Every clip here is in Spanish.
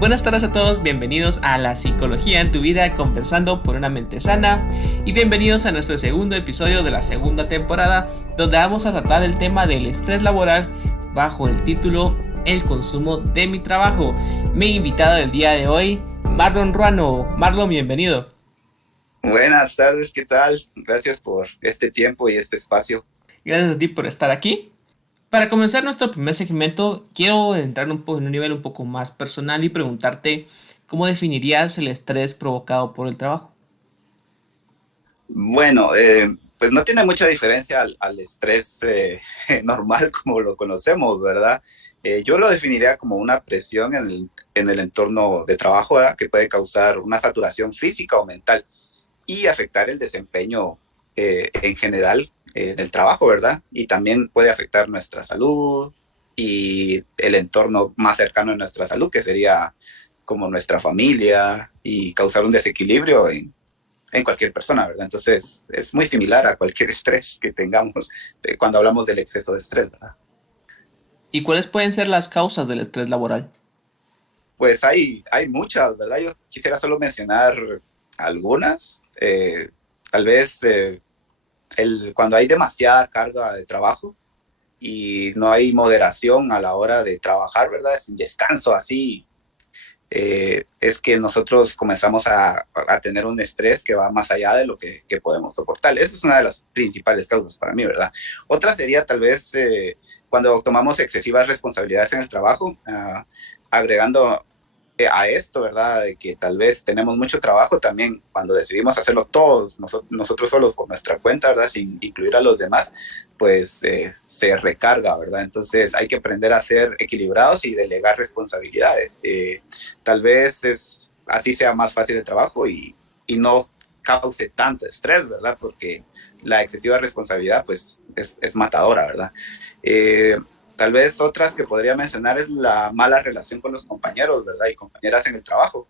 Buenas tardes a todos, bienvenidos a La Psicología en tu Vida, conversando por una mente sana, y bienvenidos a nuestro segundo episodio de la segunda temporada, donde vamos a tratar el tema del estrés laboral bajo el título El consumo de mi trabajo. Mi invitado del día de hoy, Marlon Ruano. Marlon, bienvenido. Buenas tardes, ¿qué tal? Gracias por este tiempo y este espacio. Gracias a ti por estar aquí. Para comenzar nuestro primer segmento, quiero entrar en un nivel un poco más personal y preguntarte cómo definirías el estrés provocado por el trabajo. Bueno, pues no tiene mucha diferencia al estrés normal como lo conocemos, ¿verdad? Yo lo definiría como una presión en el entorno de trabajo, ¿verdad? Que puede causar una saturación física o mental y afectar el desempeño en general del trabajo, ¿verdad? Y también puede afectar nuestra salud y el entorno más cercano a nuestra salud, que sería como nuestra familia, y causar un desequilibrio en cualquier persona, ¿verdad? Entonces es muy similar a cualquier estrés que tengamos cuando hablamos del exceso de estrés, ¿verdad? ¿Y cuáles pueden ser las causas del estrés laboral? Pues hay muchas, ¿verdad? Yo quisiera solo mencionar algunas. Tal vez cuando hay demasiada carga de trabajo y no hay moderación a la hora de trabajar, ¿verdad? Sin descanso así, es que nosotros comenzamos a tener un estrés que va más allá de lo que podemos soportar. Esa es una de las principales causas para mí, ¿verdad? Otra sería tal vez cuando tomamos excesivas responsabilidades en el trabajo, agregando a esto, ¿verdad? De que tal vez tenemos mucho trabajo también cuando decidimos hacerlo todos, nosotros solos por nuestra cuenta, ¿verdad? Sin incluir a los demás, pues se recarga, ¿verdad? Entonces hay que aprender a ser equilibrados y delegar responsabilidades. Tal vez así sea más fácil el trabajo y no cause tanto estrés, ¿verdad? Porque la excesiva responsabilidad, pues, es matadora, ¿verdad? Eh, Tal vez otras que podría mencionar es la mala relación con los compañeros, ¿verdad? Y compañeras en el trabajo.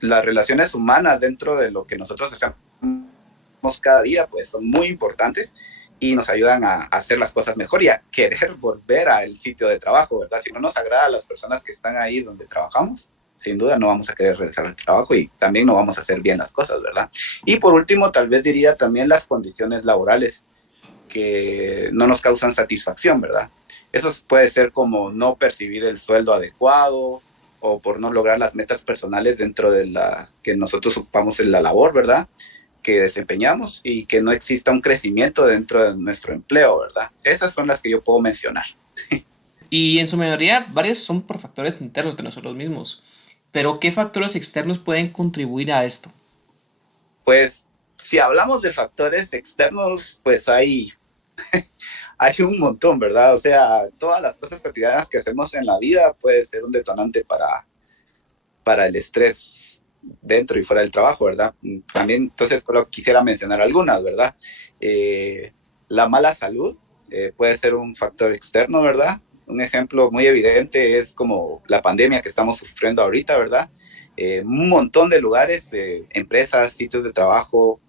Las relaciones humanas dentro de lo que nosotros hacemos cada día, pues son muy importantes y nos ayudan a hacer las cosas mejor y a querer volver al sitio de trabajo, ¿verdad? Si no nos agrada a las personas que están ahí donde trabajamos, sin duda no vamos a querer regresar al trabajo y también no vamos a hacer bien las cosas, ¿verdad? Y por último, tal vez diría también las condiciones laborales que no nos causan satisfacción, ¿verdad? Eso puede ser como no percibir el sueldo adecuado o por no lograr las metas personales dentro de la que nosotros ocupamos en la labor, ¿verdad? Que desempeñamos y que no exista un crecimiento dentro de nuestro empleo, ¿verdad? Esas son las que yo puedo mencionar. Y en su mayoría, varios son por factores internos de nosotros mismos. Pero, ¿qué factores externos pueden contribuir a esto? Pues si hablamos de factores externos, pues hay un montón, ¿verdad? O sea, todas las cosas cotidianas que hacemos en la vida puede ser un detonante para el estrés dentro y fuera del trabajo, ¿verdad? También, entonces, solo quisiera mencionar algunas, ¿verdad? Eh, la mala salud puede ser un factor externo, ¿verdad? Un ejemplo muy evidente es como la pandemia que estamos sufriendo ahorita, ¿verdad? Un montón de lugares, empresas, sitios de trabajo,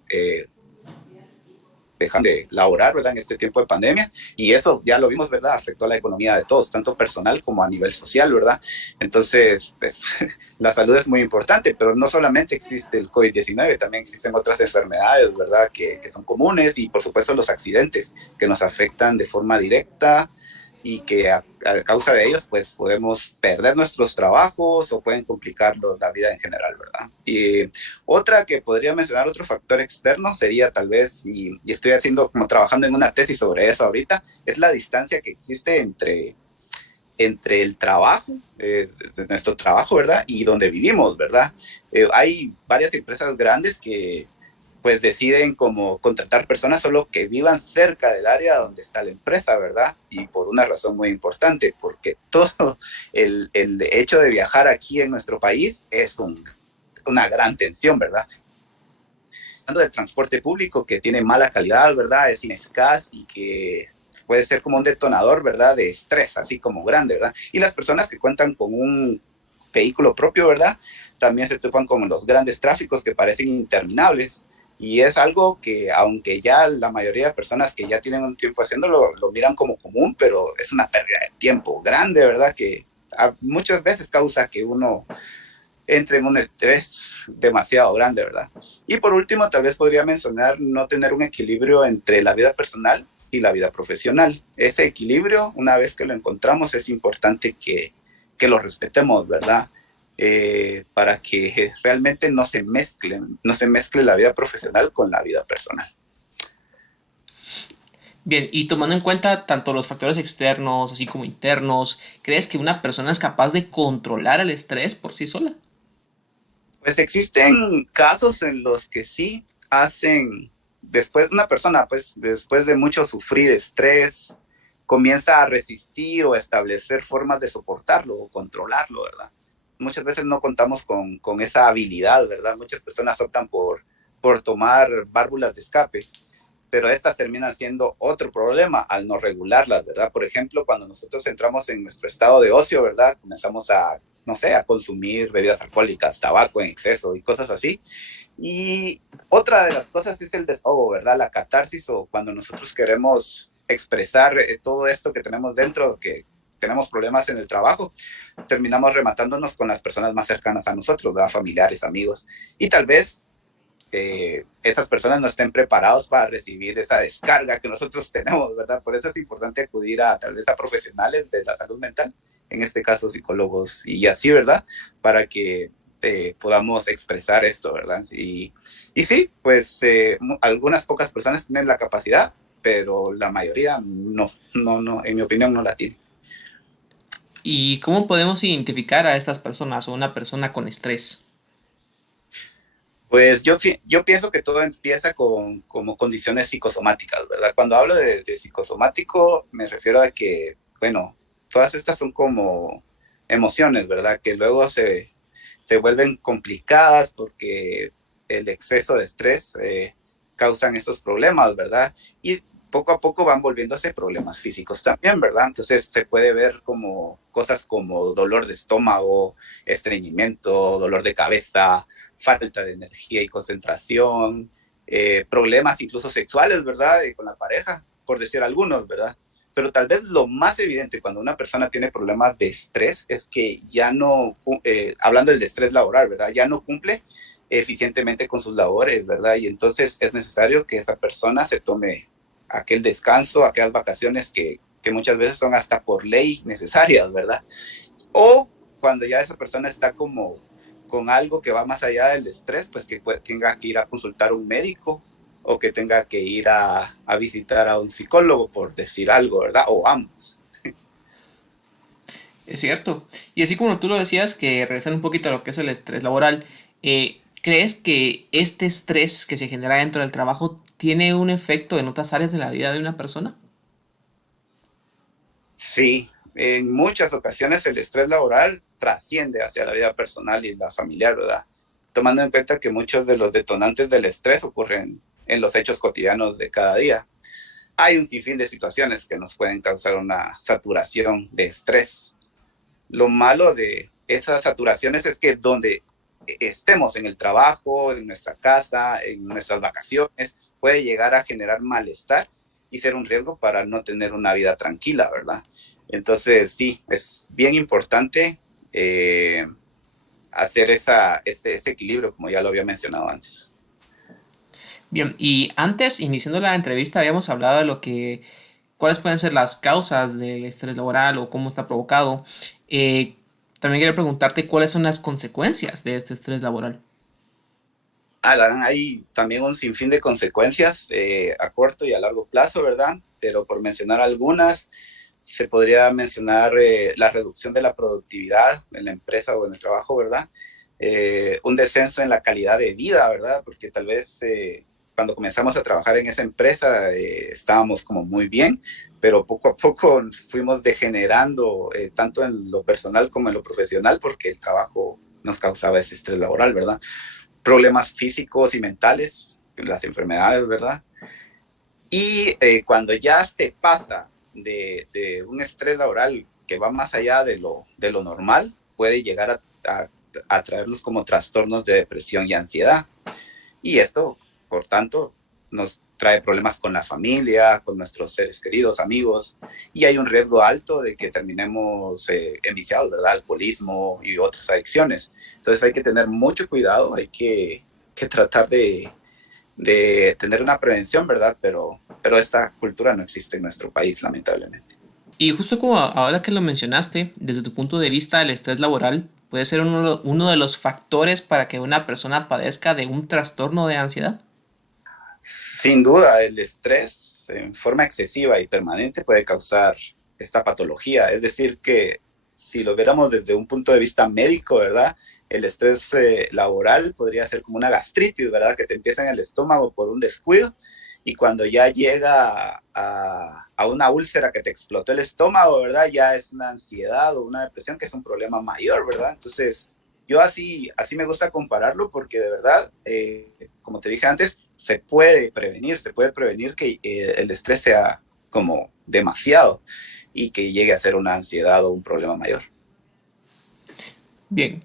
dejan de laborar, ¿verdad? En este tiempo de pandemia. Y eso ya lo vimos, ¿verdad? Afectó a la economía de todos, tanto personal como a nivel social, ¿verdad? Entonces, pues, la salud es muy importante, pero no solamente existe el COVID-19, también existen otras enfermedades, ¿verdad? Que son comunes y, por supuesto, los accidentes que nos afectan de forma directa y que a causa de ellos pues podemos perder nuestros trabajos o pueden complicarnos la vida en general, ¿verdad? Y otra que podría mencionar, otro factor externo sería tal vez, y estoy haciendo como trabajando en una tesis sobre eso ahorita, es la distancia que existe entre el trabajo, de nuestro trabajo, ¿verdad? Y donde vivimos, ¿verdad? Hay varias empresas grandes que pues deciden como contratar personas solo que vivan cerca del área donde está la empresa, ¿verdad? Y por una razón muy importante, porque todo el hecho de viajar aquí en nuestro país es una gran tensión, ¿verdad? Hablando del transporte público que tiene mala calidad, ¿verdad? Es ineficaz y que puede ser como un detonador, ¿verdad? De estrés, así como grande, ¿verdad? Y las personas que cuentan con un vehículo propio, ¿verdad? También se topan con los grandes tráficos que parecen interminables. Y es algo que, aunque ya la mayoría de personas que ya tienen un tiempo haciéndolo, lo miran como común, pero es una pérdida de tiempo grande, ¿verdad? muchas veces causa que uno entre en un estrés demasiado grande, ¿verdad? Y por último, tal vez podría mencionar no tener un equilibrio entre la vida personal y la vida profesional. Ese equilibrio, una vez que lo encontramos, es importante que lo respetemos, ¿verdad? Para que realmente no se mezcle la vida profesional con la vida personal. Bien, y tomando en cuenta tanto los factores externos así como internos, ¿crees que una persona es capaz de controlar el estrés por sí sola? Pues existen casos en los que sí hacen, después una persona, pues después de mucho sufrir estrés, comienza a resistir o a establecer formas de soportarlo o controlarlo, ¿verdad? Muchas veces no contamos con esa habilidad, ¿verdad? Muchas personas optan por tomar válvulas de escape, pero estas terminan siendo otro problema al no regularlas, ¿verdad? Por ejemplo, cuando nosotros entramos en nuestro estado de ocio, ¿verdad? Comenzamos a, no sé, a consumir bebidas alcohólicas, tabaco en exceso y cosas así. Y otra de las cosas es el desahogo, ¿verdad? La catarsis, o cuando nosotros queremos expresar todo esto que tenemos dentro, que tenemos problemas en el trabajo, terminamos rematándonos con las personas más cercanas a nosotros, ¿verdad? Familiares, amigos. Y tal vez esas personas no estén preparados para recibir esa descarga que nosotros tenemos, ¿verdad? Por eso es importante acudir a tal vez a profesionales de la salud mental, en este caso psicólogos y así, ¿verdad? Para que podamos expresar esto, ¿verdad? Y sí, pues algunas pocas personas tienen la capacidad, pero la mayoría no, en mi opinión no la tiene. ¿Y cómo podemos identificar a estas personas o una persona con estrés? Pues yo pienso que todo empieza con como condiciones psicosomáticas, ¿verdad? Cuando hablo de psicosomático, me refiero a que, bueno, todas estas son como emociones, ¿verdad? Que luego se vuelven complicadas porque el exceso de estrés causan estos problemas, ¿verdad? Y poco a poco van volviéndose problemas físicos también, ¿verdad? Entonces se puede ver como cosas como dolor de estómago, estreñimiento, dolor de cabeza, falta de energía y concentración, problemas incluso sexuales, ¿verdad? Con la pareja, por decir algunos, ¿verdad? Pero tal vez lo más evidente cuando una persona tiene problemas de estrés es que ya no, hablando del estrés laboral, ¿verdad? Ya no cumple eficientemente con sus labores, ¿verdad? Y entonces es necesario que esa persona se tome aquel descanso, aquellas vacaciones que muchas veces son hasta por ley necesarias, ¿verdad? O cuando ya esa persona está como con algo que va más allá del estrés, pues que tenga que ir a consultar a un médico o que tenga que ir a visitar a un psicólogo, por decir algo, ¿verdad? O ambos. Es cierto. Y así como tú lo decías, que regresan un poquito a lo que es el estrés laboral, ¿crees que este estrés que se genera dentro del trabajo tiene un efecto en otras áreas de la vida de una persona? Sí, en muchas ocasiones el estrés laboral trasciende hacia la vida personal y la familiar, ¿verdad? Tomando en cuenta que muchos de los detonantes del estrés ocurren en los hechos cotidianos de cada día. Hay un sinfín de situaciones que nos pueden causar una saturación de estrés. Lo malo de esas saturaciones es que donde estemos en el trabajo, en nuestra casa, en nuestras vacaciones, puede llegar a generar malestar y ser un riesgo para no tener una vida tranquila, ¿verdad? Entonces, sí, es bien importante hacer ese equilibrio, como ya lo había mencionado antes. Bien, y antes, iniciando la entrevista, habíamos hablado de lo que, cuáles pueden ser las causas del estrés laboral o cómo está provocado. Eh, También quería preguntarte cuáles son las consecuencias de este estrés laboral. Hay también un sinfín de consecuencias a corto y a largo plazo, ¿verdad? Pero por mencionar algunas, se podría mencionar la reducción de la productividad en la empresa o en el trabajo, ¿verdad? Un descenso en la calidad de vida, ¿verdad? Porque tal vez cuando comenzamos a trabajar en esa empresa estábamos como muy bien, pero poco a poco fuimos degenerando tanto en lo personal como en lo profesional porque el trabajo nos causaba ese estrés laboral, ¿verdad? Problemas físicos y mentales, las enfermedades, ¿verdad? Y cuando ya se pasa de un estrés laboral que va más allá de lo normal, puede llegar a traernos como trastornos de depresión y ansiedad. Y esto, por tanto, nos trae problemas con la familia, con nuestros seres queridos, amigos, y hay un riesgo alto de que terminemos enviciados, ¿verdad? Alcoholismo y otras adicciones. Entonces hay que tener mucho cuidado, hay que tratar de tener una prevención, ¿verdad? Pero esta cultura no existe en nuestro país, lamentablemente. Y justo como ahora que lo mencionaste, desde tu punto de vista, el estrés laboral puede ser uno de los factores para que una persona padezca de un trastorno de ansiedad. Sin duda, el estrés en forma excesiva y permanente puede causar esta patología. Es decir, que si lo viéramos desde un punto de vista médico, ¿verdad? El estrés laboral podría ser como una gastritis, ¿verdad? Que te empieza en el estómago por un descuido y cuando ya llega a una úlcera que te explotó el estómago, ¿verdad? Ya es una ansiedad o una depresión que es un problema mayor, ¿verdad? Entonces, yo así me gusta compararlo porque de verdad, como te dije antes, se puede prevenir que el estrés sea como demasiado y que llegue a ser una ansiedad o un problema mayor. Bien,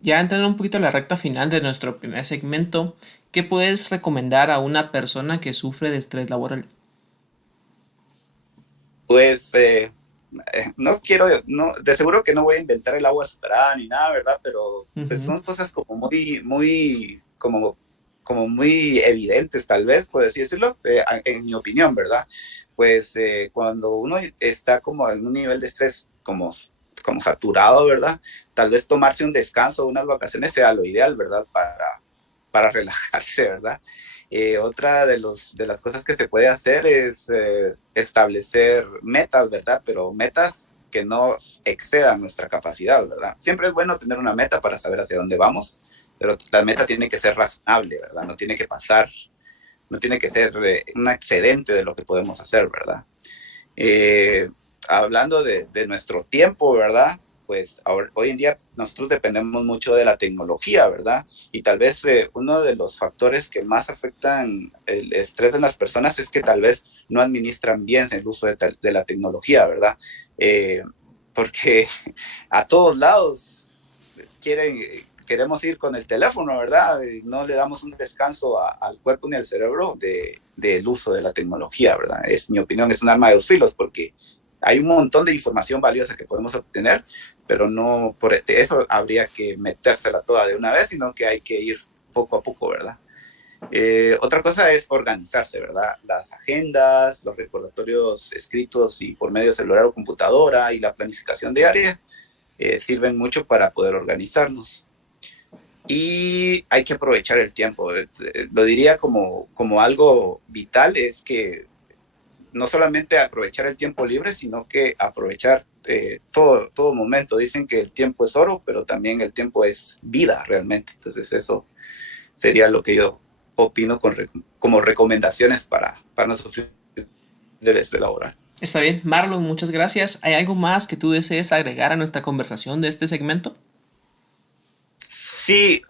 ya entrando un poquito a la recta final de nuestro primer segmento, ¿qué puedes recomendar a una persona que sufre de estrés laboral? Pues no quiero, no, de seguro que no voy a inventar el agua superada ni nada, ¿verdad? Pero pues Ujú. son cosas como como muy evidentes, tal vez, por así decirlo, en mi opinión, ¿verdad? Pues cuando uno está como en un nivel de estrés como saturado, ¿verdad? Tal vez tomarse un descanso, unas vacaciones sea lo ideal, ¿verdad? Para relajarse, ¿verdad? Otra de las cosas que se puede hacer es establecer metas, ¿verdad? Pero metas que no excedan nuestra capacidad, ¿verdad? Siempre es bueno tener una meta para saber hacia dónde vamos, pero la meta tiene que ser razonable, ¿verdad? No tiene que pasar, no tiene que ser un excedente de lo que podemos hacer, ¿verdad? Eh, Hablando de nuestro tiempo, ¿verdad? Pues ahora, hoy en día nosotros dependemos mucho de la tecnología, ¿verdad? Y tal vez uno de los factores que más afectan el estrés en las personas es que tal vez no administran bien el uso de la tecnología, ¿verdad? Eh, Porque a todos lados queremos ir con el teléfono, ¿verdad? Y no le damos un descanso al cuerpo ni al cerebro del uso de la tecnología, ¿verdad? Es mi opinión, es un arma de dos filos porque hay un montón de información valiosa que podemos obtener, pero no por eso habría que metérsela toda de una vez, sino que hay que ir poco a poco, ¿verdad? Otra cosa es organizarse, ¿verdad? Las agendas, los recordatorios escritos y por medio de celular o computadora y la planificación diaria sirven mucho para poder organizarnos. Y hay que aprovechar el tiempo. Lo diría como algo vital, es que no solamente aprovechar el tiempo libre, sino que aprovechar todo momento. Dicen que el tiempo es oro, pero también el tiempo es vida realmente. Entonces eso sería lo que yo opino como recomendaciones para no sufrir del estrés laboral. Está bien, Marlon, muchas gracias. ¿Hay algo más que tú desees agregar a nuestra conversación de este segmento? Sí,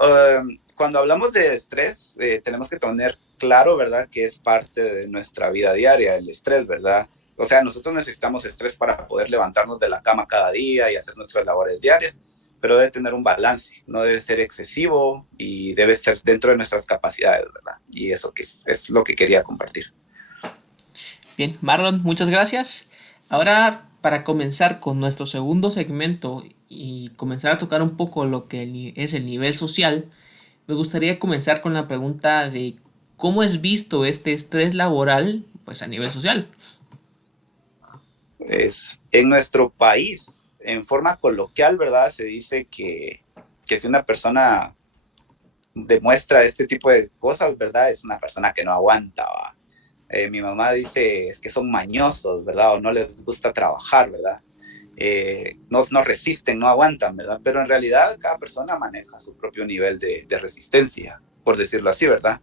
cuando hablamos de estrés, tenemos que tener claro, ¿verdad?, que es parte de nuestra vida diaria, el estrés, ¿verdad? O sea, nosotros necesitamos estrés para poder levantarnos de la cama cada día y hacer nuestras labores diarias, pero debe tener un balance, no debe ser excesivo y debe ser dentro de nuestras capacidades, ¿verdad? Y eso es lo que quería compartir. Bien, Marlon, muchas gracias. Ahora, para comenzar con nuestro segundo segmento y comenzar a tocar un poco lo que es el nivel social, me gustaría comenzar con la pregunta de cómo es visto este estrés laboral, pues a nivel social. En nuestro país, en forma coloquial, ¿verdad? Se dice que si una persona demuestra este tipo de cosas, ¿verdad? Es una persona que no aguanta, ¿va? Mi mamá dice es que son mañosos, ¿verdad? O no les gusta trabajar, ¿verdad? No resisten, no aguantan, ¿verdad? Pero en realidad cada persona maneja su propio nivel de resistencia, por decirlo así, ¿verdad?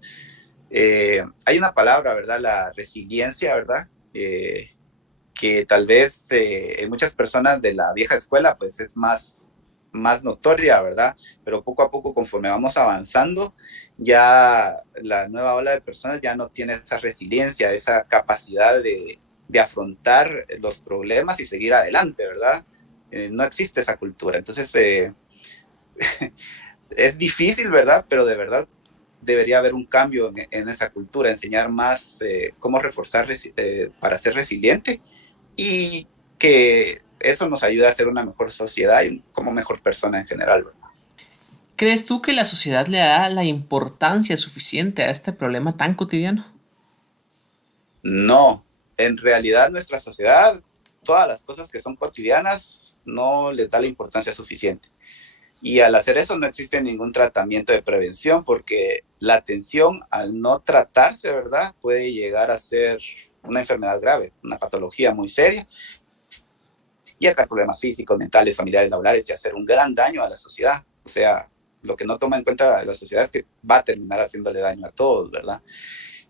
Hay una palabra, ¿verdad? La resiliencia, ¿verdad? Que tal vez en muchas personas de la vieja escuela pues es más notoria, ¿verdad? Pero poco a poco, conforme vamos avanzando, ya la nueva ola de personas ya no tiene esa resiliencia, esa capacidad de afrontar los problemas y seguir adelante, ¿verdad? No existe esa cultura. Entonces, es difícil, ¿verdad? Pero de verdad debería haber un cambio en esa cultura, enseñar más cómo reforzar para ser resiliente y que eso nos ayude a ser una mejor sociedad y como mejor persona en general, ¿verdad? ¿Crees tú que la sociedad le da la importancia suficiente a este problema tan cotidiano? No, en realidad nuestra sociedad, todas las cosas que son cotidianas, no les da la importancia suficiente. Y al hacer eso no existe ningún tratamiento de prevención porque la atención al no tratarse, ¿verdad? Puede llegar a ser una enfermedad grave, una patología muy seria y acá problemas físicos, mentales, familiares, laborales y hacer un gran daño a la sociedad. O sea, lo que no toma en cuenta la sociedad es que va a terminar haciéndole daño a todos, ¿verdad?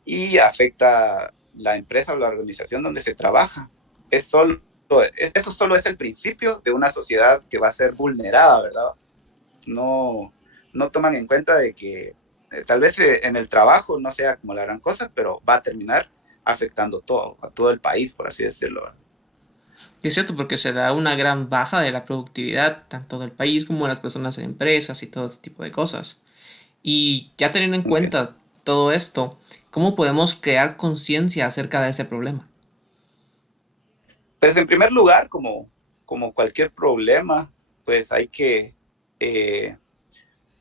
Y afecta la empresa o la organización donde se trabaja. Eso solo es el principio de una sociedad que va a ser vulnerada, ¿verdad? No, no toman en cuenta de que tal vez en el trabajo no sea como la gran cosa, pero va a terminar afectando a todo el país, por así decirlo. Y es cierto, porque se da una gran baja de la productividad, tanto del país como de las personas en empresas y todo este tipo de cosas. Y ya teniendo en Okay. cuenta todo esto, ¿cómo podemos crear conciencia acerca de este problema? Pues en primer lugar, como cualquier problema, pues hay que eh,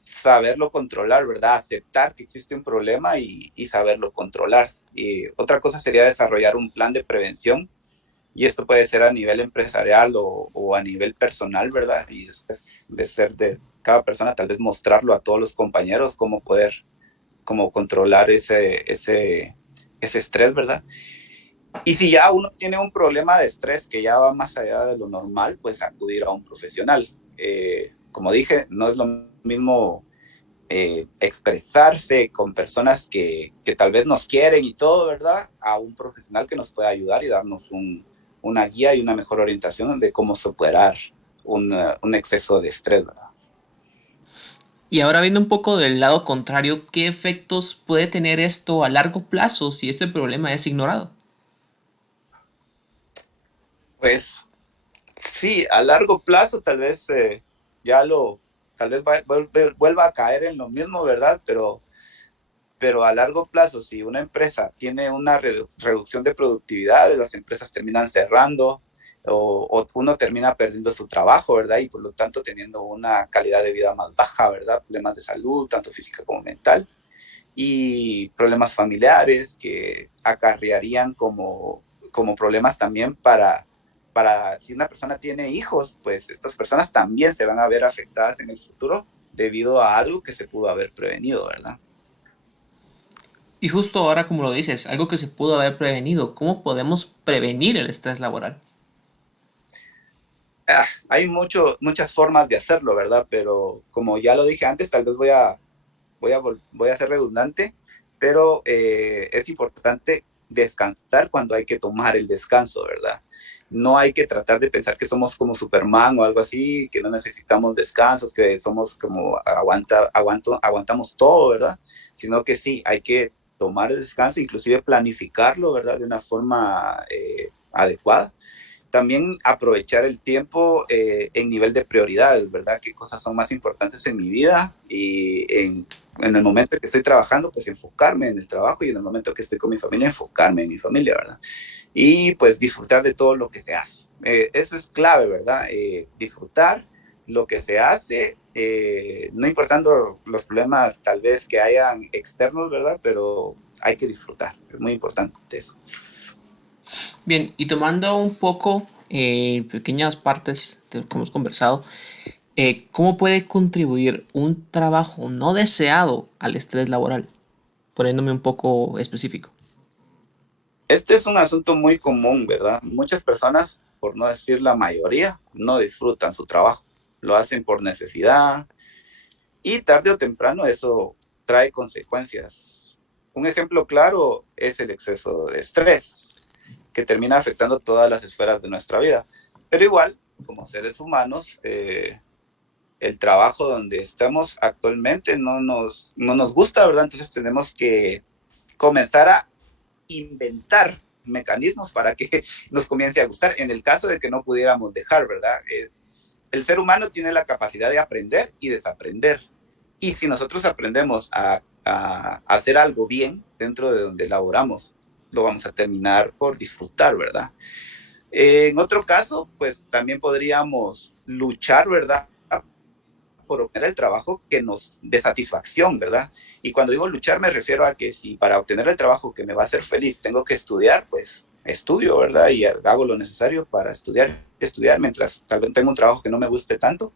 saberlo controlar, ¿verdad? Aceptar que existe un problema y saberlo controlar. Y otra cosa sería desarrollar un plan de prevención y esto puede ser a nivel empresarial o a nivel personal, ¿verdad? Y después de ser de cada persona, tal vez mostrarlo a todos los compañeros, cómo controlar ese estrés, ¿verdad? Y si ya uno tiene un problema de estrés que ya va más allá de lo normal, pues acudir a un profesional. Como dije, no es lo mismo expresarse con personas que tal vez nos quieren y todo, ¿verdad? A un profesional que nos pueda ayudar y darnos una guía y una mejor orientación de cómo superar un exceso de estrés, ¿verdad? Y ahora viendo un poco del lado contrario, ¿qué efectos puede tener esto a largo plazo si este problema es ignorado? Pues sí, a largo plazo tal vez ya tal vez vuelva a caer en lo mismo, ¿verdad? Pero a largo plazo, si una empresa tiene una reducción de productividad, las empresas terminan cerrando o uno termina perdiendo su trabajo, ¿verdad? Y por lo tanto teniendo una calidad de vida más baja, ¿verdad? Problemas de salud, tanto física como mental, y problemas familiares que acarrearían como problemas también para si una persona tiene hijos, pues estas personas también se van a ver afectadas en el futuro debido a algo que se pudo haber prevenido, ¿verdad? Y justo ahora, como lo dices, algo que se pudo haber prevenido, ¿cómo podemos prevenir el estrés laboral? Hay muchas formas de hacerlo, ¿verdad? Pero como ya lo dije antes, tal vez voy a ser redundante, pero es importante descansar cuando hay que tomar el descanso, ¿verdad? No hay que tratar de pensar que somos como Superman o algo así, que no necesitamos descansos, que somos como aguantamos todo, ¿verdad? Sino que sí, hay que tomar el descanso, inclusive planificarlo, ¿verdad? De una forma adecuada también aprovechar el tiempo en nivel de prioridades, ¿verdad? ¿Qué cosas son más importantes en mi vida? Y en el momento que estoy trabajando, pues enfocarme en el trabajo y en el momento que estoy con mi familia, enfocarme en mi familia, ¿verdad? Y pues disfrutar de todo lo que se hace. Eso es clave, ¿verdad? Disfrutar lo que se hace, no importando los problemas tal vez que hayan externos, ¿verdad? Pero hay que disfrutar, es muy importante eso. Bien, y tomando un poco pequeñas partes de lo que hemos conversado, ¿cómo puede contribuir un trabajo no deseado al estrés laboral? Poniéndome un poco específico. Este es un asunto muy común, ¿verdad? Muchas personas, por no decir la mayoría, no disfrutan su trabajo. Lo hacen por necesidad y tarde o temprano eso trae consecuencias. Un ejemplo claro es el exceso de estrés, que termina afectando todas las esferas de nuestra vida. Pero igual, como seres humanos, el trabajo donde estamos actualmente no nos gusta, ¿verdad? Entonces tenemos que comenzar a inventar mecanismos para que nos comience a gustar en el caso de que no pudiéramos dejar, ¿verdad? El ser humano tiene la capacidad de aprender y desaprender. Y si nosotros aprendemos a hacer algo bien dentro de donde laboramos, lo vamos a terminar por disfrutar, ¿verdad? En otro caso, pues también podríamos luchar, ¿verdad? Por obtener el trabajo que nos dé satisfacción, ¿verdad? Y cuando digo luchar me refiero a que si para obtener el trabajo que me va a hacer feliz tengo que estudiar, pues estudio, ¿verdad? Y hago lo necesario para estudiar mientras tal vez tengo un trabajo que no me guste tanto,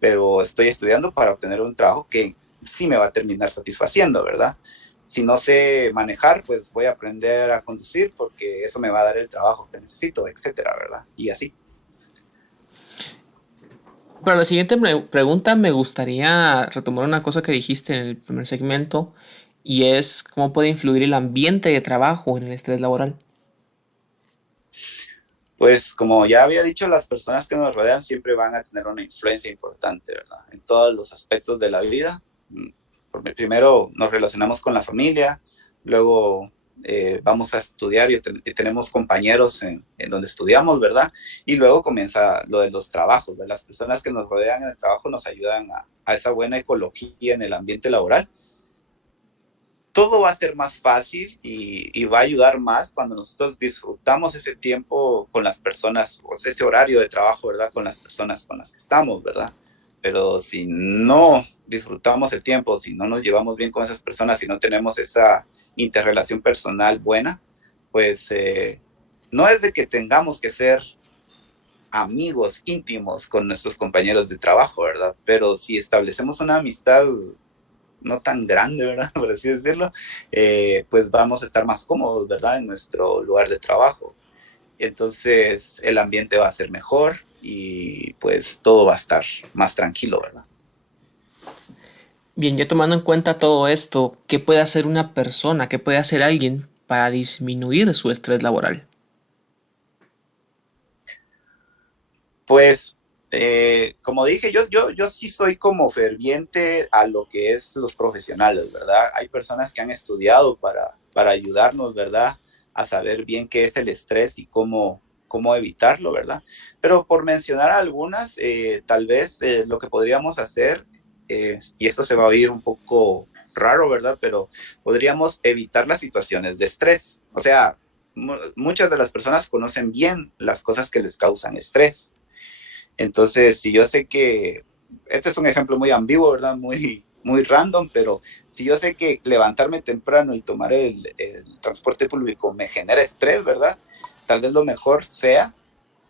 pero estoy estudiando para obtener un trabajo que sí me va a terminar satisfaciendo, ¿verdad? Si no sé manejar, pues voy a aprender a conducir porque eso me va a dar el trabajo que necesito, etcétera, ¿verdad? Y así. Para la siguiente pregunta me gustaría retomar una cosa que dijiste en el primer segmento y es cómo puede influir el ambiente de trabajo en el estrés laboral. Pues como ya había dicho, las personas que nos rodean siempre van a tener una influencia importante, ¿verdad? En todos los aspectos de la vida. Primero nos relacionamos con la familia, luego vamos a estudiar y tenemos compañeros en donde estudiamos, ¿verdad? Y luego comienza lo de los trabajos, ¿verdad? Las personas que nos rodean en el trabajo nos ayudan a esa buena ecología en el ambiente laboral. Todo va a ser más fácil y va a ayudar más cuando nosotros disfrutamos ese tiempo con las personas, o sea, ese horario de trabajo, ¿verdad? Con las personas con las que estamos, ¿verdad? Pero si no disfrutamos el tiempo, si no nos llevamos bien con esas personas, si no tenemos esa interrelación personal buena, pues no es de que tengamos que ser amigos íntimos con nuestros compañeros de trabajo, ¿verdad? Pero si establecemos una amistad no tan grande, ¿verdad? Por así decirlo, pues vamos a estar más cómodos, ¿verdad? En nuestro lugar de trabajo. Entonces el ambiente va a ser mejor y pues todo va a estar más tranquilo, ¿verdad? Bien, ya tomando en cuenta todo esto, ¿qué puede hacer una persona, qué puede hacer alguien para disminuir su estrés laboral? Pues, como dije, yo sí soy como ferviente a lo que es los profesionales, ¿verdad? Hay personas que han estudiado para ayudarnos, ¿verdad? A saber bien qué es el estrés y cómo evitarlo, ¿verdad? Pero por mencionar algunas, tal vez lo que podríamos hacer, y esto se va a oír un poco raro, ¿verdad? Pero podríamos evitar las situaciones de estrés. O sea, muchas de las personas conocen bien las cosas que les causan estrés. Entonces, si yo sé que, este es un ejemplo muy ambiguo, ¿verdad? Muy random, pero si yo sé que levantarme temprano y tomar el transporte público me genera estrés, ¿verdad? Tal vez lo mejor sea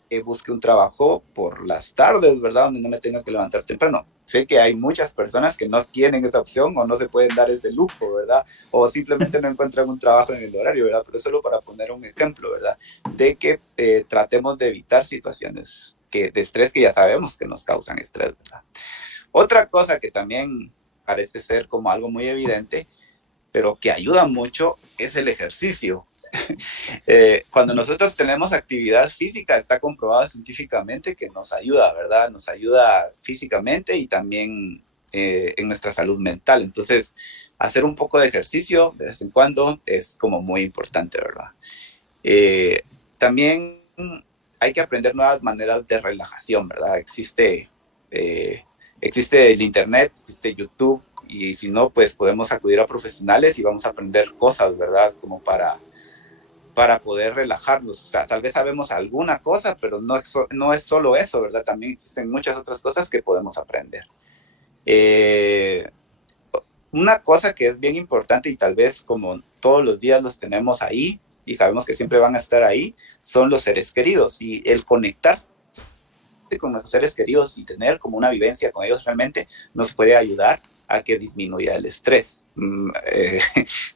que busque un trabajo por las tardes, ¿verdad? Donde no me tenga que levantar temprano. Sé que hay muchas personas que no tienen esa opción o no se pueden dar ese lujo, ¿verdad? O simplemente no encuentran un trabajo en el horario, ¿verdad? Pero solo para poner un ejemplo, ¿verdad? De que tratemos de evitar situaciones de estrés que ya sabemos que nos causan estrés, ¿verdad? Otra cosa que también parece ser como algo muy evidente, pero que ayuda mucho, es el ejercicio. Cuando nosotros tenemos actividad física, está comprobado científicamente que nos ayuda, ¿verdad? Nos ayuda físicamente y también en nuestra salud mental. Entonces, hacer un poco de ejercicio de vez en cuando es como muy importante, ¿verdad? Eh, También hay que aprender nuevas maneras de relajación, ¿verdad? Eh, existe el Internet, existe YouTube, y si no, pues podemos acudir a profesionales y vamos a aprender cosas, ¿verdad? Como para poder relajarnos. O sea, tal vez sabemos alguna cosa, pero no es solo eso, ¿verdad? También existen muchas otras cosas que podemos aprender. Eh, una cosa que es bien importante y tal vez como todos los días los tenemos ahí y sabemos que siempre van a estar ahí, son los seres queridos y el conectarse con nuestros seres queridos y tener como una vivencia con ellos realmente nos puede ayudar a que disminuya el estrés.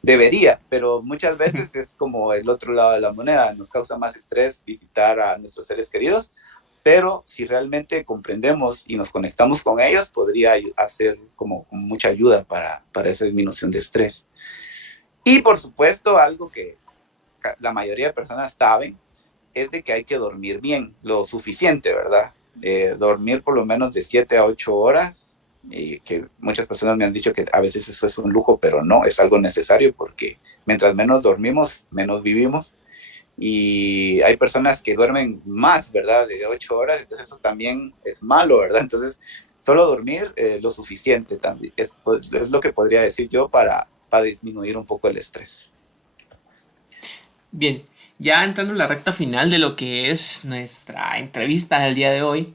Debería, pero muchas veces es como el otro lado de la moneda, nos causa más estrés visitar a nuestros seres queridos, pero si realmente comprendemos y nos conectamos con ellos, podría hacer como mucha ayuda para esa disminución de estrés. Y por supuesto, algo que la mayoría de personas saben es de que hay que dormir bien, lo suficiente, ¿verdad? Dormir por lo menos de 7 a 8 horas, y que muchas personas me han dicho que a veces eso es un lujo, pero no, es algo necesario porque mientras menos dormimos, menos vivimos. Y hay personas que duermen más, ¿verdad? De 8 horas, entonces eso también es malo, ¿verdad? Entonces, solo dormir lo suficiente también es lo que podría decir yo para disminuir un poco el estrés. Bien, ya entrando en la recta final de lo que es nuestra entrevista del día de hoy,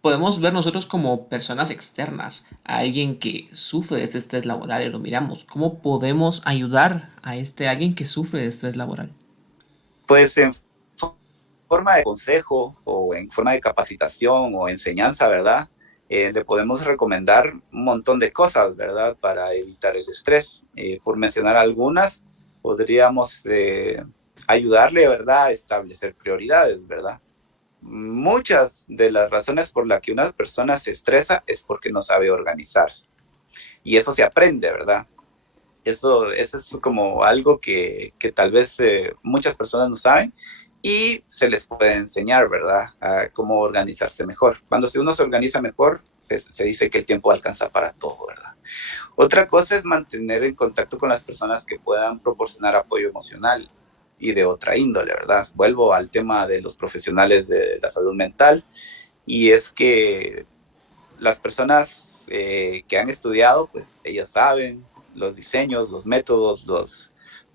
podemos ver nosotros como personas externas a alguien que sufre de este estrés laboral y lo miramos. ¿Cómo podemos ayudar a alguien que sufre de estrés laboral? Pues en forma de consejo o en forma de capacitación o enseñanza, ¿verdad? Le podemos recomendar un montón de cosas, ¿verdad? Para evitar el estrés. Por mencionar algunas, podríamos ayudarle, ¿verdad? A establecer prioridades, ¿verdad? Muchas de las razones por las que una persona se estresa es porque no sabe organizarse. Y eso se aprende, ¿verdad? Eso es como algo que tal vez muchas personas no saben y se les puede enseñar, ¿verdad? A cómo organizarse mejor. Cuando si uno se organiza mejor, pues, se dice que el tiempo alcanza para todo, ¿verdad? Otra cosa es mantener en contacto con las personas que puedan proporcionar apoyo emocional y de otra índole, ¿verdad? Vuelvo al tema de los profesionales de la salud mental y es que las personas que han estudiado, pues ellas saben los diseños, los métodos,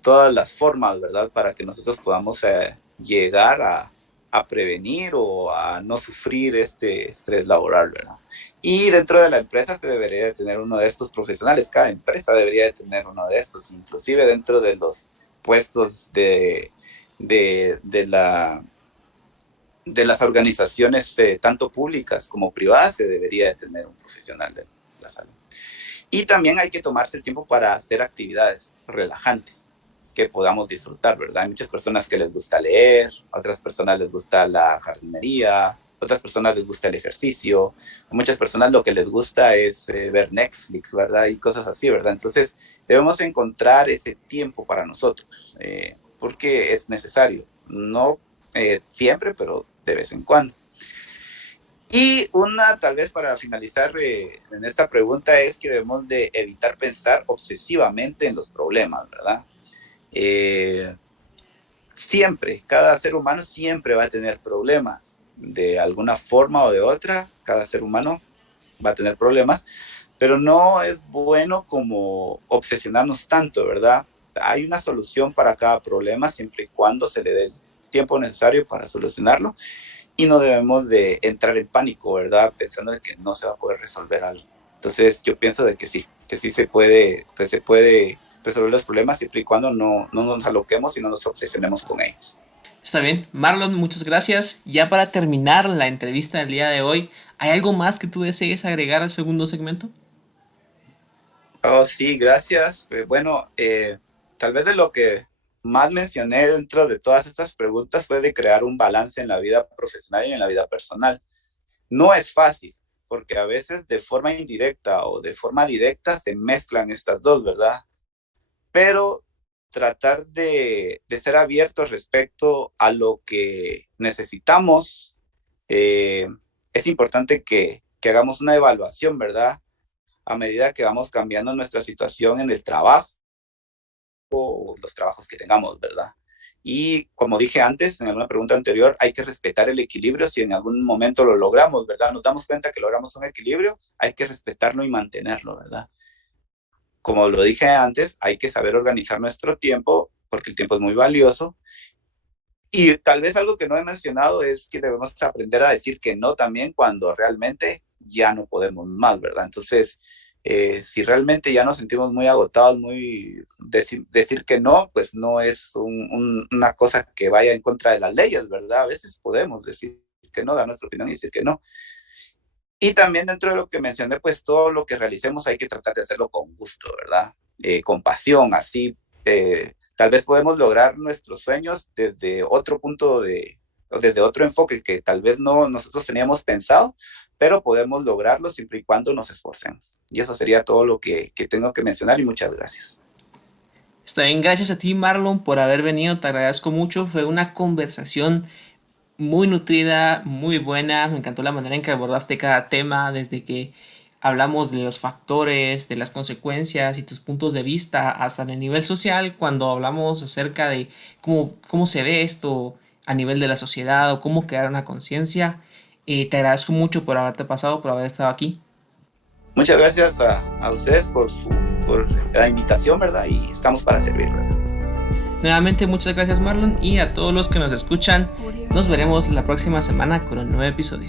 todas las formas, ¿verdad? Para que nosotros podamos llegar a prevenir o a no sufrir este estrés laboral, ¿verdad? Y dentro de la empresa se debería de tener uno de estos profesionales, cada empresa debería de tener uno de estos, inclusive dentro de los puestos de la de las organizaciones tanto públicas como privadas se debería de tener un profesional de la salud. Y también hay que tomarse el tiempo para hacer actividades relajantes que podamos disfrutar, ¿verdad? Hay muchas personas que les gusta leer, a otras personas les gusta la jardinería, a otras personas les gusta el ejercicio, a muchas personas lo que les gusta es ver Netflix, ¿verdad? Y cosas así, ¿verdad? Entonces debemos encontrar ese tiempo para nosotros, porque es necesario. No siempre, pero de vez en cuando. Y una, tal vez para finalizar en esta pregunta, es que debemos de evitar pensar obsesivamente en los problemas, ¿verdad? Eh, Siempre, cada ser humano siempre va a tener problemas, de alguna forma o de otra, cada ser humano va a tener problemas, pero no es bueno como obsesionarnos tanto, ¿verdad? Hay una solución para cada problema siempre y cuando se le dé el tiempo necesario para solucionarlo y no debemos de entrar en pánico, ¿verdad? Pensando de que no se va a poder resolver algo. Entonces yo pienso de que sí se puede, que se puede resolver los problemas siempre y cuando no nos aloquemos y no nos obsesionemos con ellos. Está bien, Marlon, muchas gracias. Ya para terminar la entrevista del día de hoy, ¿hay algo más que tú desees agregar al segundo segmento? Oh, sí, gracias. Bueno, tal vez de lo que más mencioné dentro de todas estas preguntas fue de crear un balance en la vida profesional y en la vida personal. No es fácil, porque a veces de forma indirecta o de forma directa se mezclan estas dos, ¿verdad? Pero tratar de ser abiertos respecto a lo que necesitamos, eh, es importante que hagamos una evaluación, ¿verdad? A medida que vamos cambiando nuestra situación en el trabajo o los trabajos que tengamos, ¿verdad? Y como dije antes, en alguna pregunta anterior, hay que respetar el equilibrio si en algún momento lo logramos, ¿verdad? Nos damos cuenta que logramos un equilibrio, hay que respetarlo y mantenerlo, ¿verdad? Como lo dije antes, hay que saber organizar nuestro tiempo porque el tiempo es muy valioso. Y tal vez algo que no he mencionado es que debemos aprender a decir que no también cuando realmente ya no podemos más, ¿verdad? Entonces, si realmente ya nos sentimos muy agotados, decir que no, pues no es una cosa que vaya en contra de las leyes, ¿verdad? A veces podemos decir que no, dar nuestra opinión y decir que no. Y también dentro de lo que mencioné, pues todo lo que realicemos hay que tratar de hacerlo con gusto, ¿verdad? Con pasión, así tal vez podemos lograr nuestros sueños desde otro punto o desde otro enfoque que tal vez no nosotros teníamos pensado, pero podemos lograrlo siempre y cuando nos esforcemos. Y eso sería todo lo que tengo que mencionar y muchas gracias. Está bien, gracias a ti, Marlon, por haber venido, te agradezco mucho. Fue una conversación muy nutrida, muy buena. Me encantó la manera en que abordaste cada tema, desde que hablamos de los factores, de las consecuencias y tus puntos de vista, hasta en el nivel social, cuando hablamos acerca de cómo se ve esto a nivel de la sociedad o cómo crear una conciencia. Te agradezco mucho por haberte pasado, por haber estado aquí. Muchas gracias a ustedes por la invitación, ¿verdad? Y estamos para servir, ¿verdad? Nuevamente muchas gracias, Marlon, y a todos los que nos escuchan, nos veremos la próxima semana con un nuevo episodio.